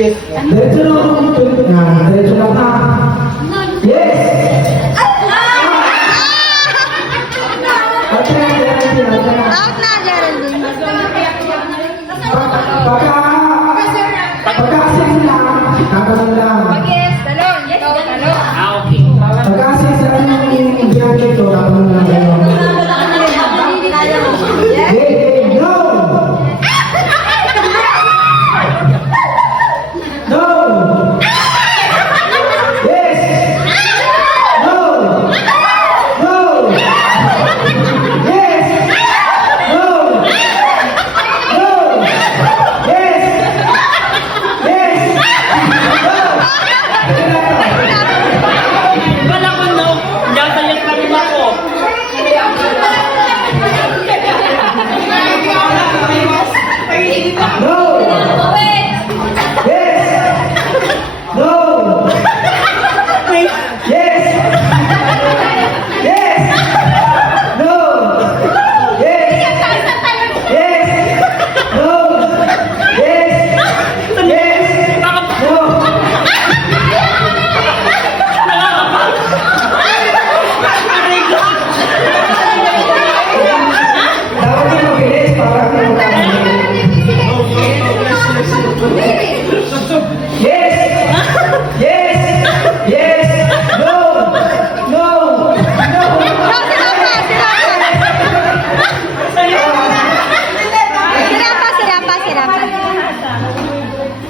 Yes. Diretso lang. Diretso lang ha. Yes! Out na, Geraldine. Pagka-assist lang, tatanong lang. Yes, talon. Yes, talon. Okay. Pagka-assist lang yung indian dito, tatanong lang kayo. Hey, no! No! Yes! No! No! Yes! No! No! Yes! Yes! Wala ko no. Nagsalit pa rin ako. No! Yes! No! Yes! Yes! No! Yes! Yes! No! Yes! Yes! No! Dapat yung mabilis para Yes! Yes! Yes! No! No! No! Sirapa.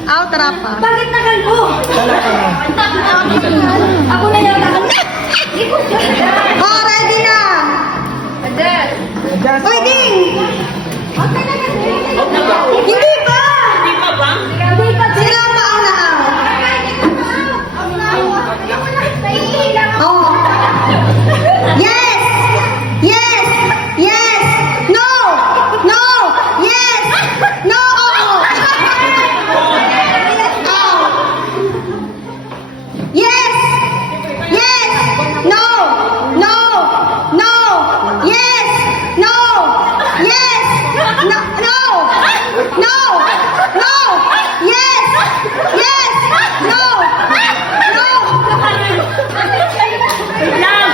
Out, rapa. Bakit nakalbo? Ako na yung nakalbo. Oh, ready na. Uy, Ding! Hindi pa! Di ba ba? Sirapa ang naaw. Oh. Yes! Yes! Yes! No! No! Yes! No! Oh! Yes! Yes! No! No! No! Yes! No! Yes! No! No! No! No! Yes! Yes! No! No! Wait lang.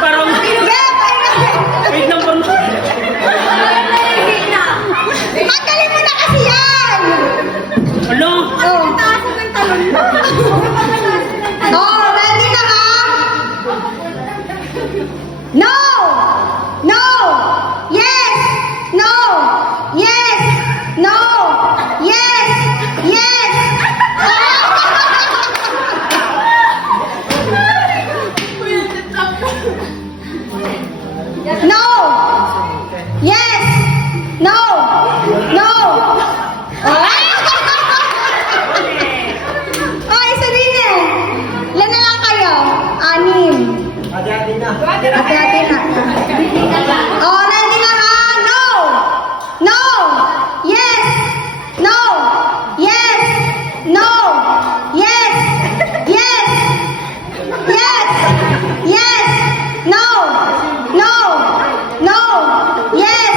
Parang, wait lang po. Tanggalin mo na kasi yan! Hello? Oh. Oh, ready na ka? No! No! Yes! No! Yes! No! Yes! Yes! No! Yes! No! No! Oh, isa din eh. Ilan na lang kayo? 6. Hati-hati na. Hati-hati na. Oh, ready na ka? No! No! Yes! No! Yes! No! Yes! Yes! Yes! Yes! No! No! No! Yes!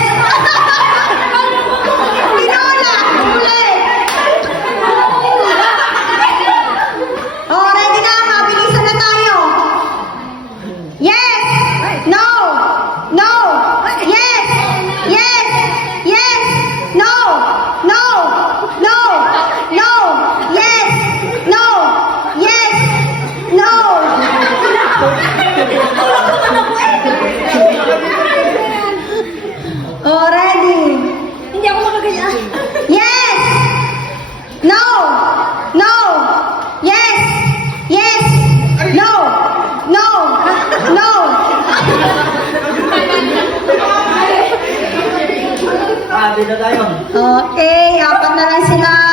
Pinula! Ulit! Oh, ready na? Mabilisan na tayo. Yes! No! No! Yes! Yes! Yes! No! No! No! No! Yes! No! Yes! No! Oh, ready? Hindi ako makagaya. Yes! No! No! Yes! Yes! No! No! No! Hati na tayo. Okay, 4 na lang sila.